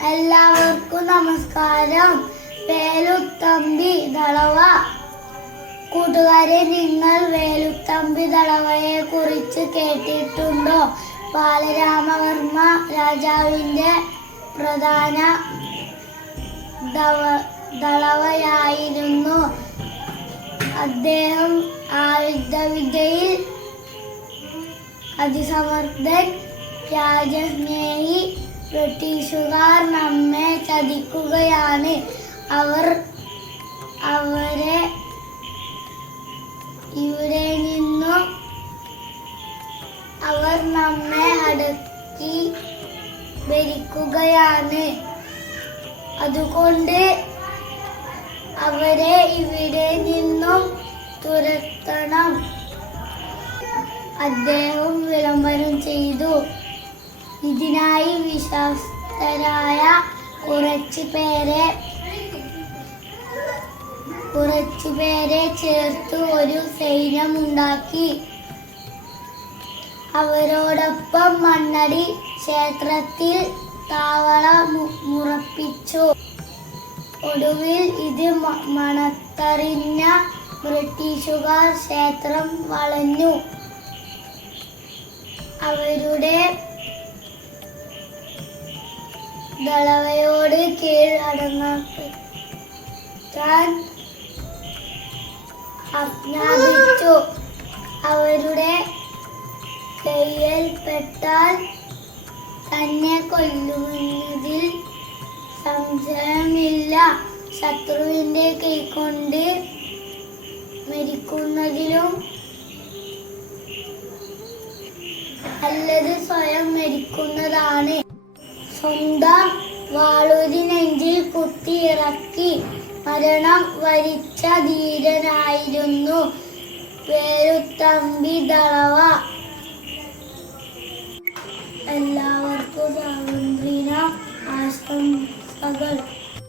എല്ലാവർക്കും നമസ്കാരം. വേലുത്തമ്പി ദളവ. കൂട്ടുകാരെ, നിങ്ങൾ വേലുത്തമ്പി ദളവയെ കുറിച്ച് കേട്ടിട്ടുണ്ടോ? ബാലരാമവർമ്മ രാജാവിന്റെ പ്രധാന ദളവയായിരുന്നു. അദ്ദേഹം ആയുധവിദ്യയിൽ അതിസമർത്ഥൻ, രാജസ്നേഹി. ബ്രിട്ടീഷുകാർ നമ്മെ ചതിക്കുകയാണ്. അവരെ ഇവിടെ നിന്നും അവർ നമ്മെ അടക്കി ഭരിക്കുകയാണ്. അതുകൊണ്ട് അവരെ ഇവിടെ നിന്നും തുരത്തണം. അദ്ദേഹം വിളംബരം ചെയ്തു. ഇതിനായി വിശ്വസ്തരായ കുറച്ചുപേരെ ചേർത്ത് ഒരു സൈന്യമുണ്ടാക്കി. അവരോടൊപ്പം മണ്ണടി ക്ഷേത്രത്തിൽ താവളമുറപ്പിച്ചു. ഒടുവിൽ ഇത് മണത്തറിഞ്ഞ ബ്രിട്ടീഷുകാർ ക്ഷേത്രം വളഞ്ഞു. അവരുടെ ദളവയോട് കീഴടങ്ങാൻ ആജ്ഞാപിച്ചു. അവരുടെ കയ്യിൽപ്പെട്ടാൽ തന്നെ കൊല്ലുന്നതിൽ സംശയമില്ല. ശത്രുവിന്റെ കൈകൊണ്ട് മരിക്കുന്നതിലും നല്ലത് സ്വയം മരിക്കുന്നതാണ്. സ്വന്തം വാളൂരി നെഞ്ചിൽ കുത്തി ഇറക്കി മരണം വരിച്ച ധീരനായിരുന്നു വേലുത്തമ്പി ദളവ. എല്ലാവർക്കും സ്വാതന്ത്ര്യ ആശംസകൾ.